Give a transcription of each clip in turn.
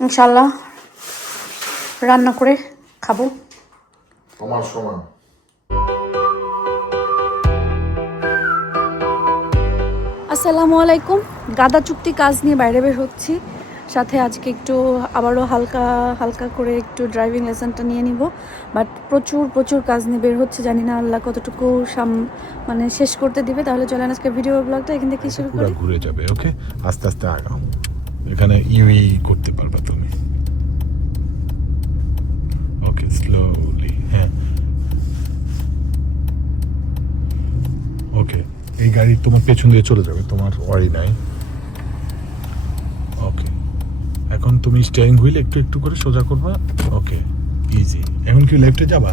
ইনশাল্লাহ রান্না করে খাবো তোমার সমান। আসসালামু আলাইকুম। গাদা চুক্তি কাজ নিয়ে বাইরে বের হচ্ছি, সাথে আজকে একটু আবারও হালকা হালকা করে একটু ড্রাইভিং লেসনটা নিয়ে নিব। বাট প্রচুর কাজ নিয়ে বের হচ্ছে, জানি না আল্লাহ কতটুকু মানে শেষ করতে দিবে। তাহলে চলেন আজকে ভিডিও ব্লগটা এখান থেকে শুরু করি। ঘুরে যাবে, ওকে? আস্তে আস্তে আগাও, এখানে ইউই করতে পারবা তুমি। ওকে, স্লোলি। হ্যাঁ, ওকে। এই গাড়ি তোমার পেছন দিয়ে চলে যাবে, তোমার ওয়ারি নাই। ওকে, এখন তুমি স্টিয়ারিং হুইল একটু একটু করে সোজা করবা। ওকে, ইজি। এখন কি লেফটে যাবা?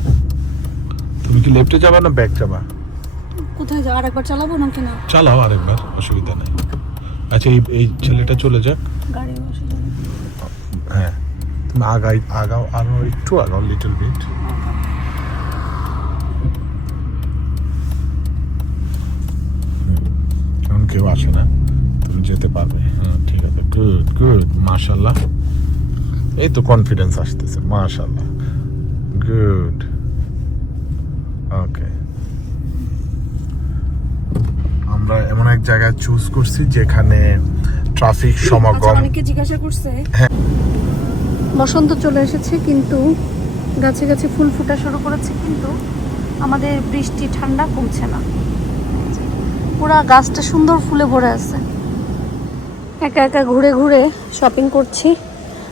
তুমি কি লেফটে যাবা না ব্যাক যাবা? কোথায় যাও? আরেকবার চালাবো নাকি না? চালাও আরেকবার, অসুবিধা নাই। আচ্ছা, এই ছেলেটা চলে যাক। গাড়ি বসে যাবে। হ্যাঁ, তুমি আগাও আরো একটু আগাও, লিটল বিট। এখন কেউ আসে না, তুমি যেতে পারবে। হ্যাঁ, ঠিক আছে, গুড মাশাআল্লাহ। এই তো কনফিডেন্স আসতেছে, মাশাআল্লাহ, গুড। ওকে, আমরা এমন এক জায়গায় চুজ করছি যেখানে ট্রাফিক সমাগম। অনেকে জিজ্ঞাসা করছে। হ্যাঁ, বসন্ত চলে এসেছে, কিন্তু গাছে গাছে ফুল ফোটা শুরু করেছে, কিন্তু আমাদের বৃষ্টি ঠান্ডা কমছে না। পুরা গাছটা সুন্দর ফুলে ভরে আছে। একা একা ঘুরে ঘুরে শপিং করছি।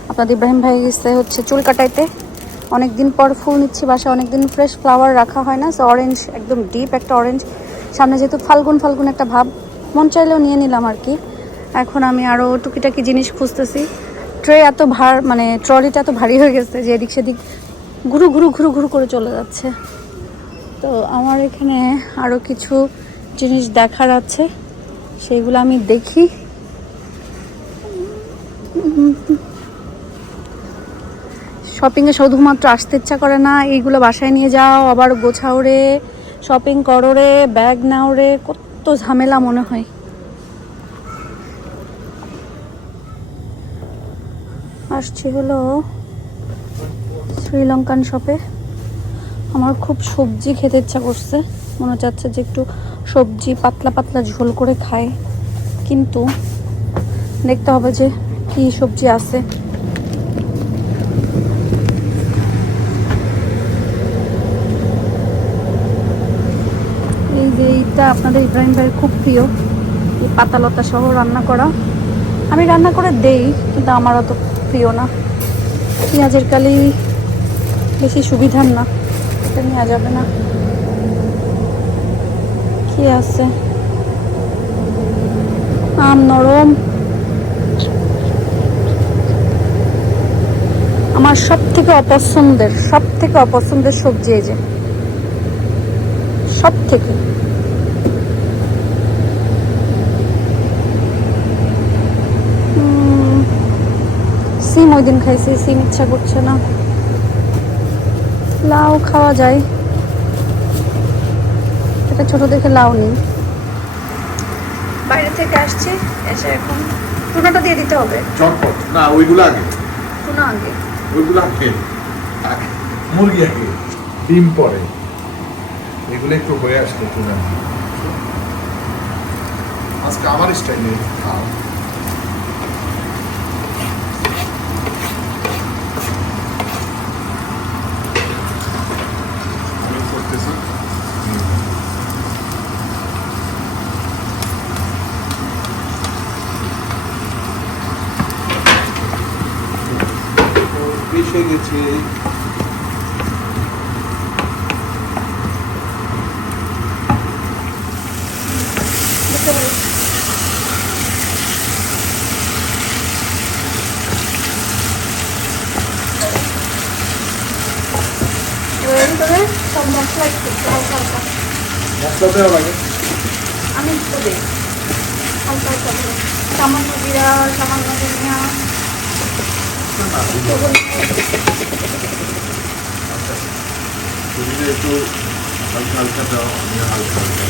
আপনাদের ইব্রাহিম ভাই গেছে হচ্ছে চুল কাটাইতে। অনেকদিন পর ফুল নিচ্ছি বাসায়, অনেকদিন ফ্রেশ ফ্লাওয়ার রাখা হয় না। সো অরেঞ্জ, একদম ডিপ একটা অরেঞ্জ। সামনে যেহেতু ফাল্গুন একটা ভাব, মন চাইলেও নিয়ে নিলাম আর কি। এখন আমি আরও টুকিটাকি জিনিস খুঁজতেছি। ট্রে এত ভার, মানে ট্রলিটা এত ভারী হয়ে গেছে যে এদিক সেদিক ঘুরু করে চলে যাচ্ছে। তো আমার এখানে আরও কিছু জিনিস দেখার আছে, সেইগুলো আমি দেখি। শপিংয়ে শুধুমাত্র আসতে ইচ্ছা করে না, এইগুলো বাসায় নিয়ে যাও, আবার গোছাও রে, শপিং করো রে, ব্যাগ নাও রে, কত ঝামেলা মনে হয়। আসছি হলো শ্রীলঙ্কান শপে। আমার খুব সবজি খেতে ইচ্ছা করছে, মনে চাচ্ছে যে একটু সবজি পাতলা পাতলা ঝোল করে খাই, কিন্তু দেখতে হবে যে কি সবজি আছে। এই যে এইটা আপনাদের ইব্রাহিম ভাইয়ের খুব প্রিয়, এই পাতালতা সহ রান্না করা। আমি রান্না করে দেই, কিন্তু আমার অত প্রিয় না। পেঁয়াজের কালি বেশি সুবিধার না, এটা নেওয়া যাবে না। কি আছে? আম নরম। আমার সব থেকে অপছন্দের সবজি এই যে, সব থেকে। সিম ওই দিন খাইছি, সিম ইচ্ছা করছে না। লাউ খাওয়া যায়, এটা ছোট দেখে লাউ নেই। বাইরে থেকে আসছি, এসে এখন টুনাটা দিয়ে দিতে হবে। চটপট না, ওইগুলো আগে, টুনা আগে, ওইগুলো আগে, মুরগি আগে, ডিম পরে, এগুলো একটু হয়ে আসতো। তুমি আজকে আমার স্টাইলে খাও। আমি করতেছি। এসে গেছে। সব মশলা একটু হালকা হালকা মশলা দেওয়া লাগে। আমি একটু দিই হালকা হালকা করে। সামান্য জিরা, সামান্য ধনিয়া, তুমি একটু হালকা হালকা দাও, আমি হালকা হালকা।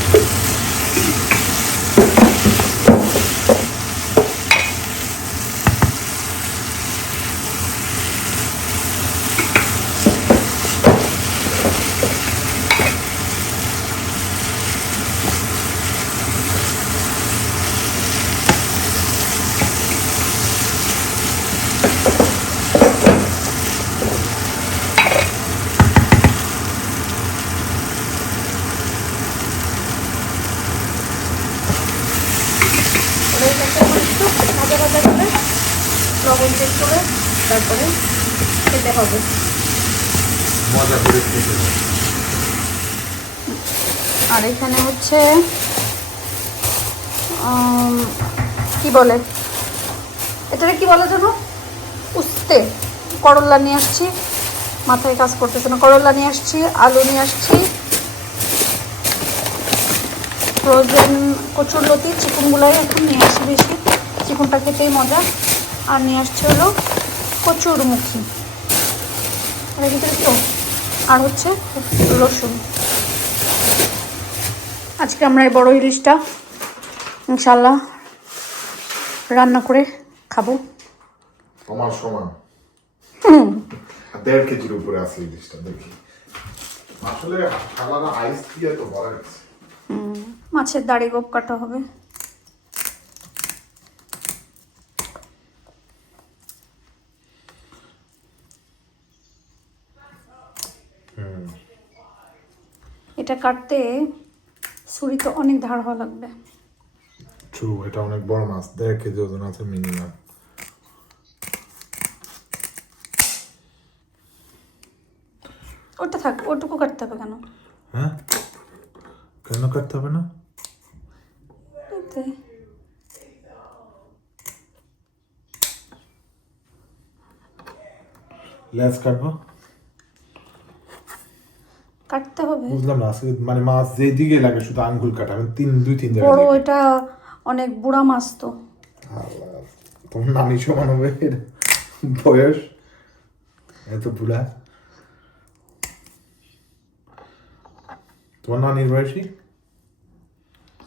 তারপরে খেতে হবে। মজা করে খেতে হবে। আর এখানে হচ্ছে কি বলে এটারে কি বলে জানো, উস্তে। করলা নিয়ে আসছি, মাথায় কাজ করতেছে না। করলা নিয়ে আসছি, আলু নিয়ে আসছি, ফ্রোজেন কচুরলতি, চিকেনগুলাই এখন নিয়ে আসি বেশি, চিকেনটা খেতেই মজা। আর নিয়ে আসছে হলো কচুরমুখী, এর ভিতরে তো আর হচ্ছে রসুন। আজকে আমরা এই বড় ইলিশটা ইনশাল্লাহ রান্না করে খাবো। তোমার সমান 1.5 কেজির উপরে আছে ইলিশটা, দেখি আসলে খালারা আইস দিয়ে তো ভরা গেছে। মাছের দাড়ি গোপ কাটা হবে। এটা কাটতে ছুরি তো অনেক ধার হওয়া লাগবে। ট্রু, এটা অনেক বড় মাছ, 1.5 কেজি ওজন আছে মিনিমাম। ওটা থাক, ওটুকু কাটতে হবে কেন? হ্যাঁ, কেন কাটতে হবে না? এতে লেজ কাটবো, কাটতে হবে। বুঝলাম না আজকে মানে মাছ যেই দিকে লাগে শুধু আঙ্গুল কাটা, আমি 2-3 জায়গায় বড়, দেখি। এটা অনেক বুড়া মাছ তো। আল্লাহ, তোমার নানি সমান হবে এর বয়স, এত বুড়া। তোমার নানির বয়সী?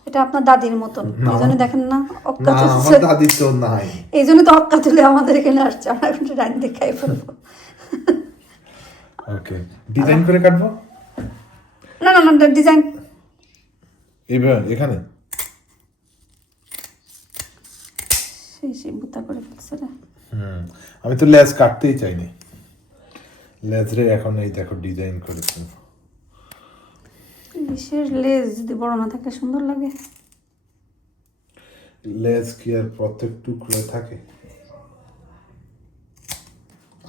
এটা আপনার দাদির মতন, না, এই জন্য দেখেন না অক্কা না, তুলছে। আমার দাদি তো নাই। এই জন্য তো অক্কা তুলে আমাদের এখানে আসছে, আমরা এখন রাইন দেখাই ফেলবো। ওকে, ডিজাইন করে কাটবো। না না না, ডিজাইন এইবার এখানে সেই বুতা করে ফেলছে রে। আমি তো লেজ কাটতেই চাইনি, লেজ রে এখন এই দেখো ডিজাইন করে ফেলবো। ইলিশের লেজ যদি বড় না থাকে সুন্দর লাগে। লেজ কি আর প্রত্যেক টুকরো থাকে?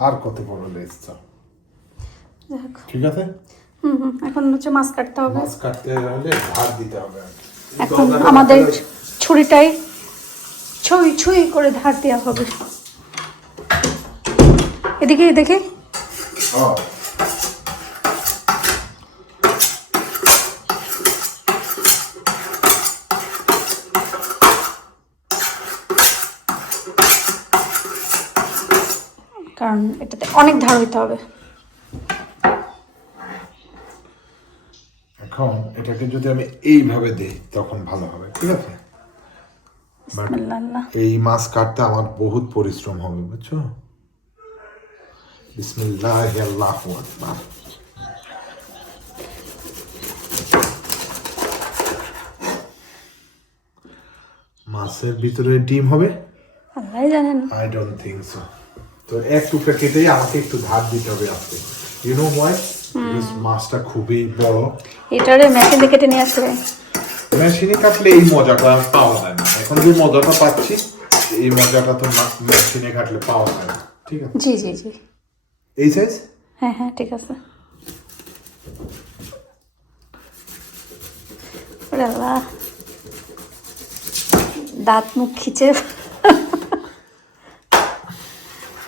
আর কত বড় লেজ চাও? দেখো, ঠিক আছে, এখন হচ্ছে মাছ কাটতে হবে। মাছ কাটতে হলে ধার দিতে হবে। এখন আমাদের ছুরিটাই ছুঁই ছুঁই করে ধার দেওয়া হবে। এদিকে দেখে ও, কারণ এটাতে অনেক ধার হইতে হবে। এখন এটাকে যদি আমি এইভাবে দেই তখন ভালো হবে, ঠিক আছে? But বিসমিল্লাহ। এই মাছ কাটতে আমার বহুত পরিশ্রম হবে, বুঝছো? বিসমিল্লাহ আল্লাহু আকবার। মাছের ভিতরে ডিম হবে? আল্লাহ জানেন। I don't think so. তো এক টুকরা কেটেই আমাকে একটু ধার দিতে হবে আজকে। You know why? মাছটা খুবই বড়। এটারে মেশিন দিয়ে কেটে নিয়ে আসলে মেশিনে কাটলে এই মজাটা পাওয়া যায় না। এখন যে মজাটা পাচ্ছি এই মজাটা তো মেশিনে কাটলে পাওয়া যায় না, ঠিক আছে? জি জি জি, এই সাইজ? হ্যাঁ হ্যাঁ ঠিক আছে। ওরে আল্লাহ, দাঁত মুখ খিচে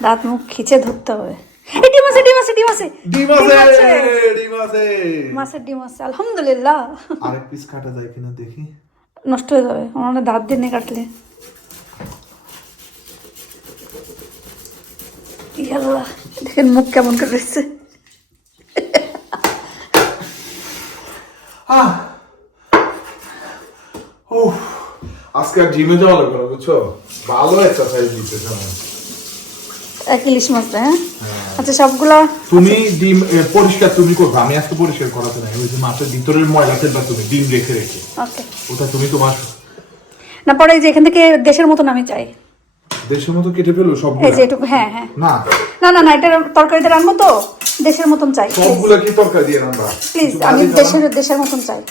দাঁত মুখ খিচে ধরতে হবে। এই ডিম আছে, ডিম আছে, ডিম আছে, ডিম আছে, ডিম আছে, মাছের ডিম আছে, আলহামদুলিল্লাহ। আরেক পিস কাটা যায় কিনা দেখি। নষ্ট হয়ে যাবে আমার দাঁত দিয়ে নিয়ে কাটলে। আল্লাহ, দেখেন মুখ কেমন করে রয়েছে। আজকে আর জিমে যাওয়া লাগবে না, বুঝছো? ভালো এক্সারসাইজ দিতেছে আমার। এক ইলিশ মাছটা, হ্যাঁ আচ্ছা সবগুলা তুমি ডিম পরিষ্কার তুমি করবে, আমি আজকে পরিষ্কার করাতে নাই। ওই যে মাছের ভিতরের ময়লা ফেলবা তুমি ডিম রেখে রেখে, ওকে। ওটা তুমি তোমার না পরে এই যে এখান থেকে দেশের মতন আমি চাই, দেশের মতো কেটে ফেলো এই সবগুলো। যে এটুকু, হ্যাঁ হ্যাঁ। না না না না, এটা তরকারিতে রান্না তো দেশের মতন চাই সবগুলো কি তরকারি দিয়ে রান্না? প্লিজ। আমি দেশের মতন চাই।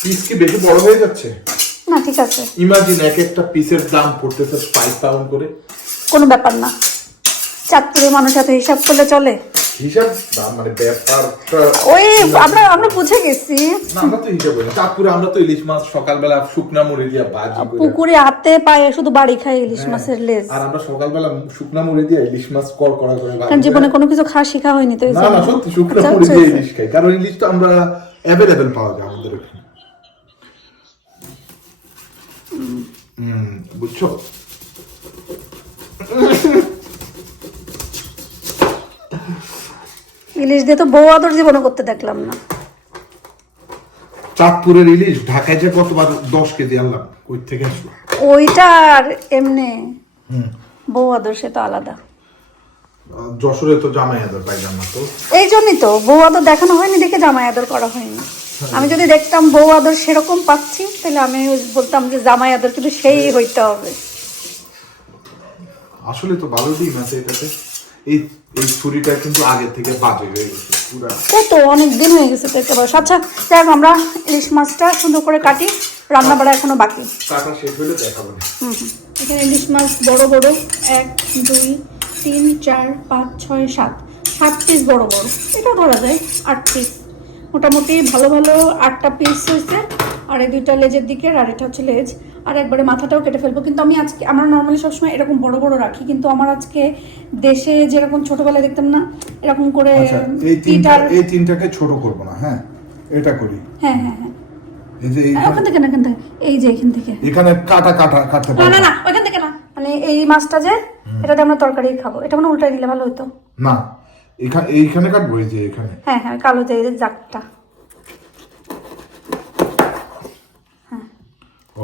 পিস কি বেশি বড় হয়ে যাচ্ছে? না ঠিক আছে, ইমাজিন এক একটা পিসের দাম পড়তেছে 5 পাউন্ড করে। কোনো ব্যাপার না। চাঁদপুরের মানুষ এত হিসাব করলে চলে? হিসাব মানে ব্যাপারটা ওই আমরা বুঝে গেছি। না, আমরা তো হিসাব করি না। চাঁদপুরে আমরা তো ইলিশ মাছ সকালবেলা শুকনা মুড়ি দিয়ে ভাজি করে, পুকুরে হাতে পায়ে শুধু বাড়ি খাই ইলিশ মাছের লেজ। আর আমরা সকালবেলা শুকনা মুড়ি দিয়ে ইলিশ মাছ কড়কড়া করে ভাজি। কারণ জীবনে কোনো কিছু খাওয়া শেখা হয়নি তো। না না, সত্যি শুকনা মুড়ি দিয়ে ইলিশ খাই, কারণ ইলিশ তো আমরা অ্যাভেলেবেল পাওয়া যায় আমাদের এখানে। বুঝছো? ইলিশ দিয়ে তো বউ আদর জীবনে করতে দেখলাম না। চাঁদপুরের ইলিশ ঢাকায় যে কতবার 10 কেজি আনলাম, কই থেকে আসলো? ওইটা আর এমনি বউ আদর সে তো আলাদা। যশোরে তো জামাই আদর পাইলাম না তো, এই জন্যই তো বউ আদর দেখানো হয়নি দেখে জামাই আদর করা হয়নি। আমি যদি দেখতাম বউ আদর সেরকম পাচ্ছি তাহলে আমি বলতাম যে জামাই আদর কিন্তু সেই হইতে হবে। আসলে তো ভালো ডিম আছে এটাতে। এই ছুরিটা কিন্তু আগে থেকে বাজে হয়ে গেছে পুরা। কত অনেক দিন হয়ে গেছে তো একেবারে। আচ্ছা যাক, আমরা ইলিশ মাছটা সুন্দর করে কাটি, রান্না বাড়া এখনো বাকি। কাটা শেষ হলে দেখাবো। এখানে ইলিশ মাছ বড় বড় 1 2 3 4 5 6 7 7 পিস বড় বড়, এটা ধরা যায় 8 পিস। মোটামুটি ভালো ভালো 8টা পিস হয়েছে, আর এই 2টা লেজের দিকের, আর এটা হচ্ছে লেজ, আর একবারে মাথাটাও কেটে ফেলবো। কিন্তু আমি আজকে, আমরা নর্মালি সবসময় এরকম বড় বড় রাখি, কিন্তু আমার আজকে দেশে যেরকম ছোটবেলায় দেখতাম না এরকম করে এই তিনটাকে ছোট করব না, হ্যাঁ এটা করি। হ্যাঁ হ্যাঁ হ্যাঁ, এই যে ওখান থেকে না, এখান থেকে, এই যে এখান থেকে, এখানে কাটতে না পারবো না না, ওইখান থেকে না, মানে এই মাছটা যে এটাতে আমরা তরকারি খাবো, এটা মানে উল্টাই দিলে ভালো হতো না। এইখানে কাটবো, এই যে এখানে। হ্যাঁ হ্যাঁ, কালো যে জাগটা।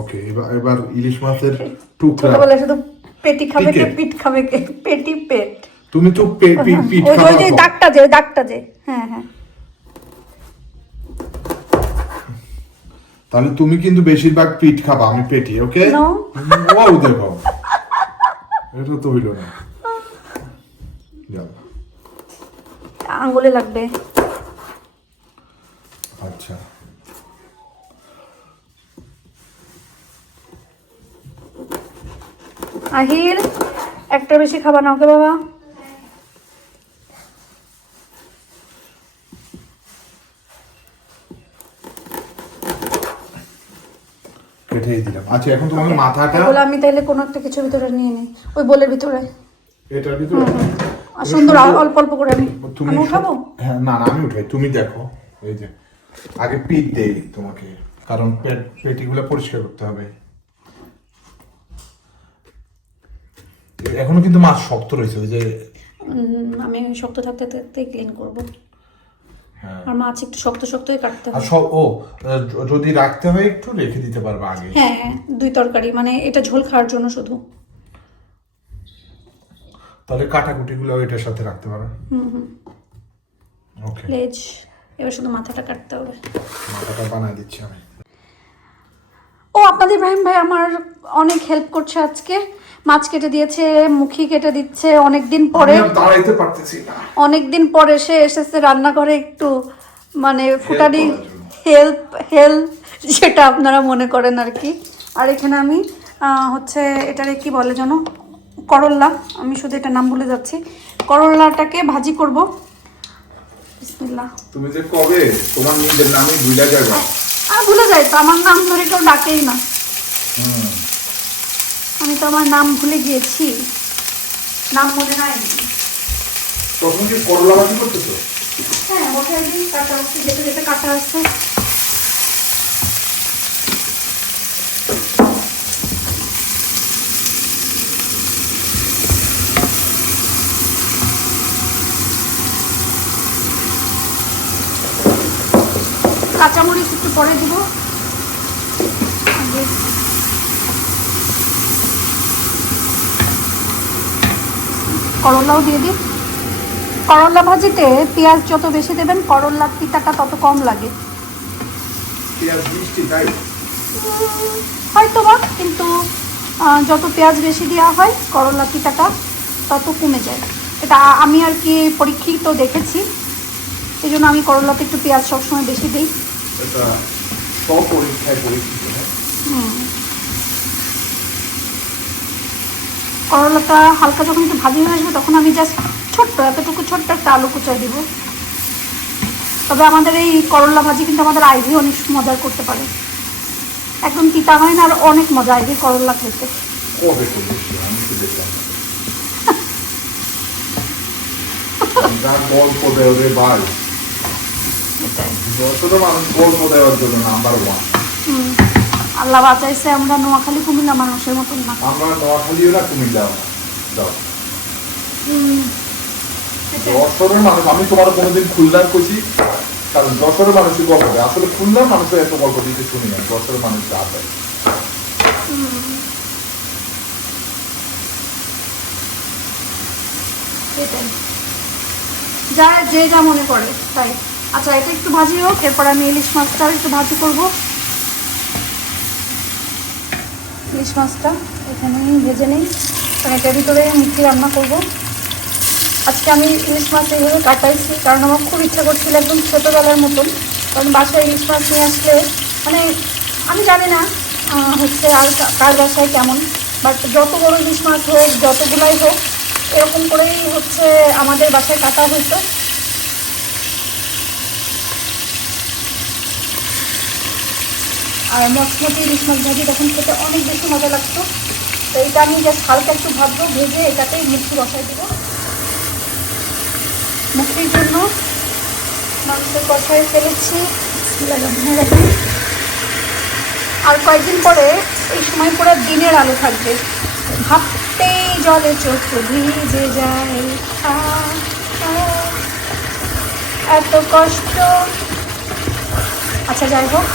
ওকে, এবার ইলিশ মাছের টুকরা। ছোটবেলায় শুধু পেটি খাবে কে, পিঠ খাবে কে, পেটি পেট। তুমি তো পিঠ খাবে, ওই যে দাগটা যে, ওই দাগটা যে, হ্যাঁ হ্যাঁ। তাহলে তুমি কিন্তু বেশিরভাগ পিঠ খাবা, আমি পেটি। ওকে, ও দেখো, এটা তো হইল না। আঙ্গুলে লাগবে। আচ্ছা, আহিল একটা বেশি খাবা না, ওকে বাবা। কেটে দিলাম। আচ্ছা, এখন তোমার মাথাটা, বলে আমি তাইলে কোনো একটা কিছুর ভিতরে নিয়ে নিই, ওই বোলের ভিতরে, এটার ভিতরে আর সুন্দর অল্প অল্প করে আমি উঠাবো। হ্যাঁ, না না, আমি উঠাই, তুমি দেখো। এই যে আগে পিঠ দেই তোমাকে, কারণ পেটিগুলো পরিষ্কার করতে হবে। এখনো কিন্তু মাছ শক্ত রয়েছে, ওই যে আমি শক্ত থাকতে থাকতে ক্লিন করব। আর মাছ একটু শক্ত শক্তই কাটতে হবে। আর যদি রাখতে হয় একটু রেখে দিতে পারবে আগে। হ্যাঁ হ্যাঁ, 2 তরকারি, মানে এটা ঝোল খাওয়ার জন্য শুধু। তাহলে কাটাকুটিগুলো এটার সাথে রাখতে পারো। ওকে, লেজ, এবার শুধু মাথাটা কাটতে হবে। মাথাটা বানাই দিচ্ছি আমি। ও আপনাদের ইব্রাহিম ভাই আমার অনেক হেল্প করছে আজকে, মাছ কেটে দিয়েছে, মুখি কেটে দিচ্ছে। অনেকদিন পরে, দাঁড়াইতে পারতেছি না, অনেকদিন পরে সে এসেছে রান্নাঘরে একটু, মানে ফুটানি হেল্প যেটা আপনারা মনে করেন আর কি। আর এখানে আমি হচ্ছে এটারে কি বলে জানো, করল্লা, আমি শুধু এটা নাম ভুলে যাচ্ছি, করল্লাটাকে ভাজি করব। বিসমিল্লাহ। তুমি যে কবে তোমার নিজের নামে ভুলে যাবে। আর ভুলে যাই তো, আমার নাম ধরে কেউ ডাকেই না। আমি তো আমার নাম ভুলে গিয়েছি, নাম মনে নাই। তখন কি করলা ভাজি করতেছো? হ্যাঁ, বসাই দিন, কাটা হচ্ছে, যেতে যেতে কাটা আসছে। কাঁচামরিচ একটু পরে দিব, আগে করলাও দিয়ে দিই। করলা ভাজিতে পেঁয়াজ যত বেশি দেবেন, করলার তিতাটা তত কম লাগে। পেঁয়াজ মিষ্টি তাই হয়তো বা, কিন্তু যত পেঁয়াজ বেশি দেওয়া হয় করলা তিতাটা তত কমে যায়। এটা আমি আর কি পরীক্ষিত দেখেছি, এই জন্য আমি করলাতে একটু পেঁয়াজ সবসময় বেশি দিই। এটা সব পরীক্ষায় পরীক্ষিত। করলাটা হালকা যখন একটু ভাজি হয়ে আসবে তখন আমি জাস্ট এতটুকু ছোট্ট একটা আলু কুচাই দিব। তবে আমাদের এই করলা ভাজি কিন্তু আমাদের আইভি অনেক মজার করতে পারে, একদম তিতা হয় না, আর অনেক মজা আইভি করলা খেতে। গল্প দেয় রে ভাই, যতটা মানুষ গল্প দেওয়ার জন্য নাম্বার ওয়ান। আল্লাহ বাঁচাইছে, আমরা নোয়াখালী কুমিল্লা মানুষের মতন না, আমরা নোয়াখালীও না কুমিল্লাও না। যশোরের মানুষ, আমি তোমার কোনোদিন খুলনার কইছি, কারণ যশোরের মানুষই গল্প দেয়। আসলে খুলনার মানুষের এত গল্প দিতে শুনি না, যশোরের মানুষ যা দেয়। যা যে যা মনে করে তাই। আচ্ছা, এটা একটু ভাজি হোক, এরপর আমি ইলিশ মাছটা একটু ভাজি করবো। ইলিশ মাছটা এখানে ভেজে নিই, কারণ এটার ভিতরে মুখি রান্না করব। আজকে আমি ইলিশ মাছ এইভাবে কাটাইছি কারণ আমার খুব ইচ্ছা করছিল একদম ছোটোবেলার মতন। কারণ বাসায় ইলিশ মাছ নিয়ে আসলে মানে আমি জানি না হচ্ছে আর কার বাসায় কেমন, বাট যত বড় ইলিশ মাছ হোক, যতগুলাই হোক, এরকম করেই হচ্ছে আমাদের বাসায় কাটা হইতো। আর মচমচে ইলিশ মাছ ভাজি তখন খেতে অনেক বেশি মজা লাগতো। তো এইটা আমি জাস্ট হালকা একটু ভাজবো, ভেজে এটাতেই মুখি বসাই দেবো। মুখির জন্য মাংস কষাই ফেলেছি, আর কয়েকদিন পরে এই সময় পুরো দিনের আলো থাকবে, ভাবতেই জলে চোখ ভিজে যায়, এত কষ্ট। আচ্ছা যাই হোক,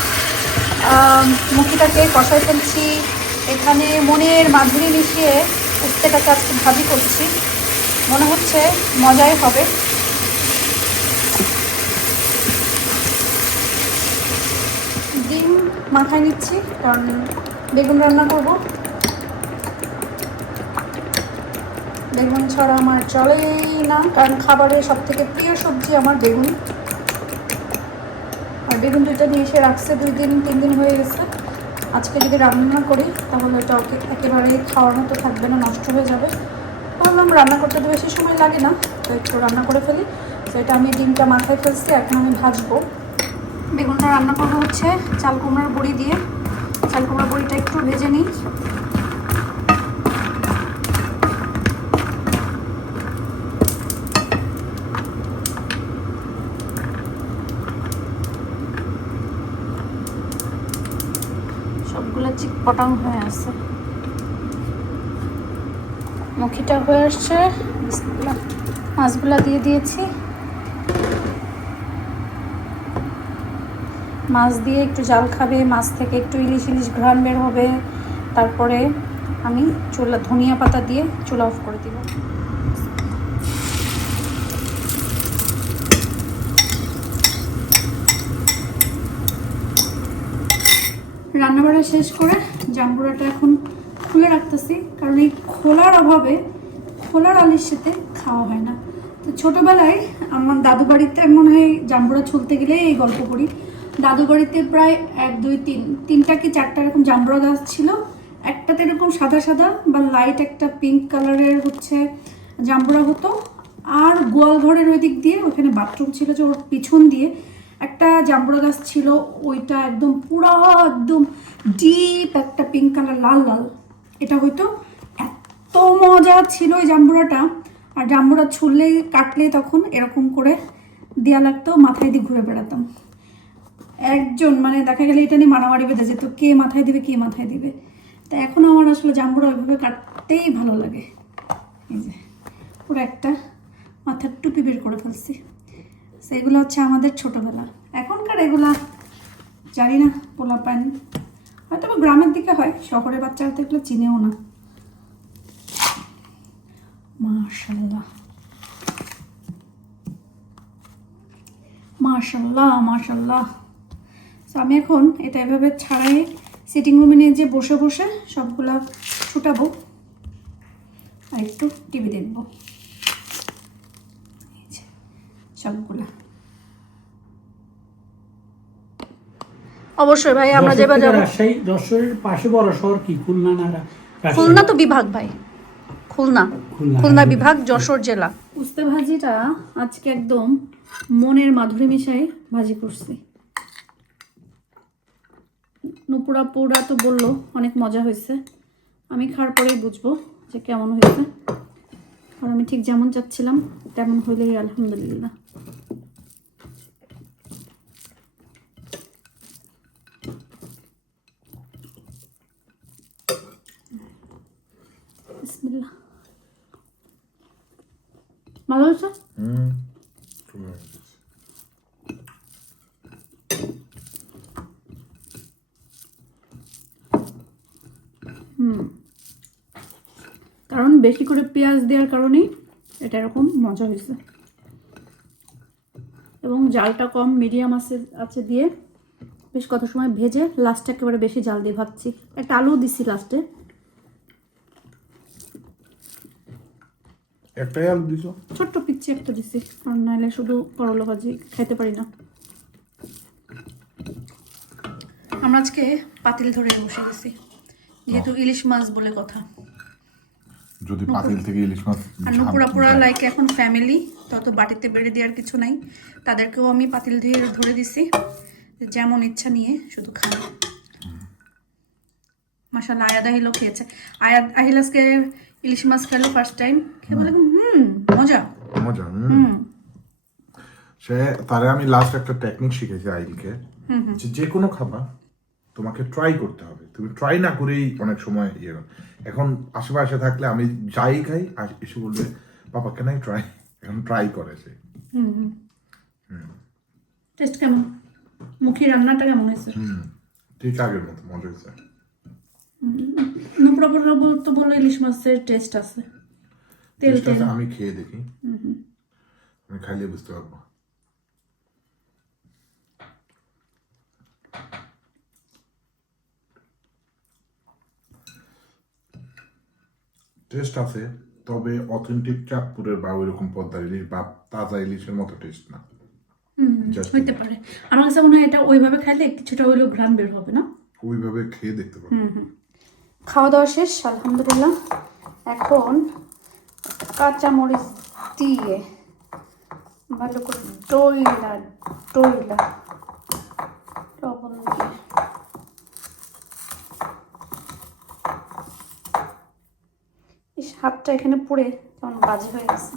মুখিটাকে কষাই ফেলছি, এখানে মনের মাধুরী মিশিয়ে উস্তেটাকে আজকে ভাজি করছি, মনে হচ্ছে মজাই হবে। ডিম মাখায় নিচ্ছি কারণ বেগুন রান্না করব। বেগুন ছাড়া আমার চলেই না, কারণ খাবারের সব থেকে প্রিয় সবজি আমার বেগুন। আর বেগুন দুইটা নিয়ে এসে রাখছে 2-3 দিন হয়ে গেছে। আজকে যদি রান্না করি তাহলে এটা একেবারে খাওয়ার মতো থাকবে না, নষ্ট হয়ে যাবে। ভাবলাম রান্না করতে তো বেশি সময় লাগে না, তো একটু রান্না করে ফেলি। তো এটা আমি ডিমটা মাথায় ফেলছি, এখন আমি ভাজবো। বেগুনটা রান্না করবো হচ্ছে চাল কুমড়ার বড়ি দিয়ে। চাল কুমড়ার বড়িটা একটু ভেজে নিই। সবগুলো চিটপটাং হয়ে আছে, মুখিটা হয়ে আসছে, মাছগুলা দিয়ে দিয়েছি। মাছ দিয়ে একটু জাল খাবে, মাছ থেকে একটু ইলিশ ইলিশ ঘ্রাণ বের হবে। তারপরে আমি ধনিয়া পাতা দিয়ে চুলা অফ করে দিব। রান্নাবাড়া শেষ করে জাম্বুরাটা এখন খুলে রাখতেছি, কারণ এই খোলার অভাবে খোলার আলির সাথে খাওয়া হয় না। তো ছোটোবেলায় আমার দাদু বাড়িতে মনে হয় জাম্বুরা ছুলতে গেলে এই গল্প করি। দাদু বাড়িতে প্রায় 3টা কি 4টা এরকম জাম্বুরা গাছ ছিল। একটাতে এরকম সাদা সাদা বা লাইট একটা পিঙ্ক কালারের হচ্ছে জাম্বুরা হতো, আর গোয়াল ঘরের ওই দিক দিয়ে ওখানে বাথরুম ছিল, যে ওর পিছন দিয়ে একটা জাম্বুরা গাছ ছিল, ওইটা একদম পুরা একদম ডিপ একটা পিঙ্ক কালার, লাল লাল। এটা হয়তো এত মজা ছিল ওই জাম্বুরাটা। আর জাম্বুরা ছুললে কাটলে তখন এরকম করে দেয়া লাগতো, মাথায় দিয়ে ঘুরে বেড়াতাম। একজন মানে দেখা গেলে এটা নিয়ে মারামারি বেঁধে যেত, কে মাথায় দিবে কে মাথায় দিবে। তা এখন আমার আসলে জাম্বুরা ওইভাবে কাটতেই ভালো লাগে। এই যে পুরো একটা মাথার টুপি বের করে ফেলছি। সেগুলো হচ্ছে আমাদের ছোটোবেলা। এখনকার এগুলা জানি না, পোলা পান হয়তো বা গ্রামের দিকে হয়, শহরের বাচ্চারা তো এগুলো চিনেও না। মাশাআল্লাহ মাশাআল্লাহ মাশাআল্লাহ। তো আমি এখন এটা এভাবে ছাড়াই সিটিং রুমে নিয়ে যে বসে বসে সবগুলা ছুটাবো আর একটু টিভি দেখবো। সবগুলা অবশ্যই ভাই, আমরা যেবার যাব রাজশাহী যশোরের পাশে বড় শহর কি খুলনা না? খুলনা তো বিভাগ ভাই, খুলনা খুলনা বিভাগ, যশোর জেলা। উস্তে ভাজিটা আজকে একদম মনের মাধুরী মিশাই ভাজি করছি। নুপুরা পুরা তো বললো অনেক মজা হয়েছে, আমি খাওয়ার পরেই বুঝবো যে কেমন হয়েছে। আর আমি ঠিক যেমন চাচ্ছিলাম তেমন হইলেই আলহামদুলিল্লাহ। বিসমিল্লাহ। ভালো হয়েছে? কারণ বেশি করে পেঁয়াজ দেওয়ার কারণেই এটা এরকম মজা হয়েছে, এবং জালটা কম মিডিয়াম আছে দিয়ে বেশ কত সময় ভেজে লাস্টে একেবারে বেশি জাল দিয়ে ভাজছি। একটা আলু দিছি লাস্টে। একটাই আলু দিছো? ছোট্ট পিচ্ছি একটা দিছি, কারণ নাহলে শুধু করলা ভাজি খাইতে পারি না। আমরা আজকে পাতিল ধরে বসে গেছি, যেহেতু ইলিশ মাছ বলে কথা। যদি পাতিল থেকে ইলিশ মাছ আর নুপুরা পুরা লাইক এখন ফ্যামিলি, তত বাটিতে বেড়ে দেওয়ার কিছু নাই, তাদেরকেও আমি পাতিল দিয়ে ধরে দিছি, যেমন ইচ্ছা নিয়ে শুধু খাই। মাশাআল্লাহ আয়াদ আহিলও খেয়েছে। আহিল আজকে ইলিশ মাছ খেলো ফার্স্ট টাইম, খেয়ে বলে মজা মজা। সে তারে আমি লাস্ট একটা টেকনিক শিখেছি আহিলকে, যে কোনো খাবার তোমাকে ট্রাই করতে হবে, তুমি ট্রাই না করেই অনেক সময় ইয়ে। এখন আশেপাশে থাকলে আমি যাই খাই আর এসে বলবে বাবা কেন ট্রাই, এখন ট্রাই করে সে। টেস্ট কেমন? মুখী রান্নাটা কেমন হয়েছে? ঠিক আগের মতো মজা হয়েছে। নুপুরা বললো ইলিশ মাছের টেস্ট আছে, তেল তেল। আমি খেয়ে দেখি, আমি খাইলে বুঝতে পারবো। টেস্ট আছে, তবে অথেন্টিক চাঁদপুরের বা ওইরকম পদ্মার ইলিশ বা তাজা ইলিশের মতো টেস্ট না। হইতে পারে, আমার কাছে মনে হয় এটা ওইভাবে খাইলে কিছুটা হইলেও ঘ্রাণ বের হবে না। ওইভাবে খেয়ে দেখতে পারো। খাওয়া দাওয়া শেষ আলহামদুলিল্লাহ। এখন কাঁচা মরিচ দিয়ে ভালো করে ডইলা লবণ দিয়ে হাতটা এখানে পুড়ে কেমন বাজে হয়ে গেছে।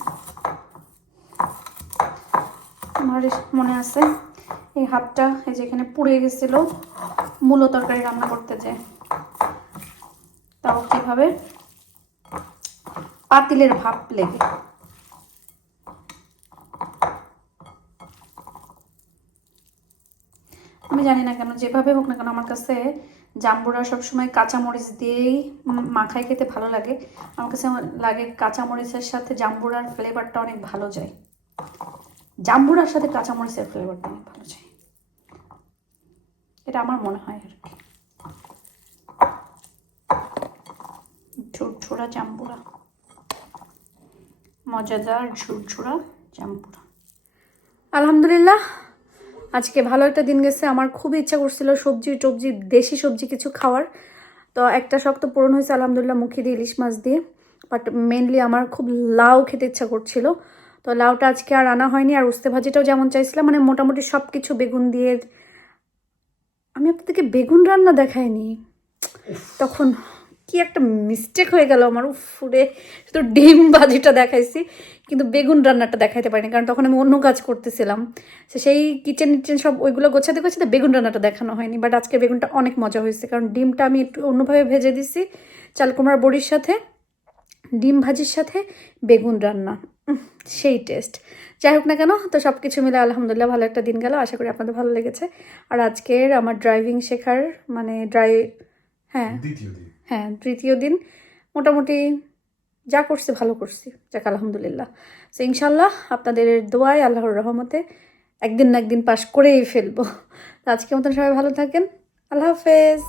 আমার মনে আছে এই হাতটা এই যে এখানে পুড়ে গেছিল মূলো তরকারি রান্না করতে, যে তাও কিভাবে পাতিলের ভাপ লেগে। আমি জানি না কেন, যেভাবে হোক না কেন আমার কাছে জাম্বুরা সবসময় কাঁচামরিচ দিয়েই মাখাই খেতে ভালো লাগে। আমার কাছে লাগে কাঁচামরিচের সাথে জাম্বুরার ফ্লেভারটা অনেক ভালো যায়, জাম্বুরার সাথে কাঁচামরিচের ফ্লেভারটা অনেক ভালো যায়, এটা আমার মনে হয় আর কি। ঝুরঝুরা জাম্বুরা, মজাদার ঝুরঝুরা জাম্বুরা। আলহামদুলিল্লাহ আজকে ভালো একটা দিন গেছে। আমার খুব ইচ্ছা করছিল সবজি দেশি সবজি কিছু খাওয়ার, তো একটা শখ তো পূরণ হয়েছে আলহামদুলিল্লাহ, মুখি দিয়ে ইলিশ মাছ দিয়ে। বাট মেনলি আমার খুব লাউ খেতে ইচ্ছা করছিল, তো লাউটা আজকে আর আনা হয়নি। আর উস্তে ভাজিটাও যেমন চাইছিলাম, মানে মোটামুটি সব কিছু বেগুন দিয়ে। আমি আপনাদেরকে বেগুন রান্না দেখাইনি, তখন কি একটা মিস্টেক হয়ে গেল আমার। ফুরে শুধু ডিম ভাজিটা দেখাইছি, কিন্তু বেগুন রান্নাটা দেখাইতে পারিনি, কারণ তখন আমি অন্য কাজ করতেছিলাম। সেই কিচেন সব ওইগুলো গোছাতে গোছাতে বেগুন রান্নাটা দেখানো হয়নি। বাট আজকে বেগুনটা অনেক মজা হয়েছে, কারণ ডিমটা আমি একটু অন্যভাবে ভেজে দিছি, চাল কুমড়ার বড়ির সাথে ডিম ভাজির সাথে বেগুন রান্না, সেই টেস্ট। যাই হোক না কেন, তো সব কিছু মিলে আলহামদুলিল্লাহ ভালো একটা দিন গেল। আশা করি আপনাদের ভালো লেগেছে। আর আজকের আমার ড্রাইভিং শেখার মানে তৃতীয় দিন মোটামুটি যা করছি ভালো করছি, যাক আলহামদুলিল্লাহ। সো ইনশাল্লাহ আপনাদের দোয়ায় আল্লাহর রহমতে একদিন না একদিন পাশ করেই ফেলবো। তো আজকের মতন সবাই ভালো থাকেন, আল্লাহ হাফেজ।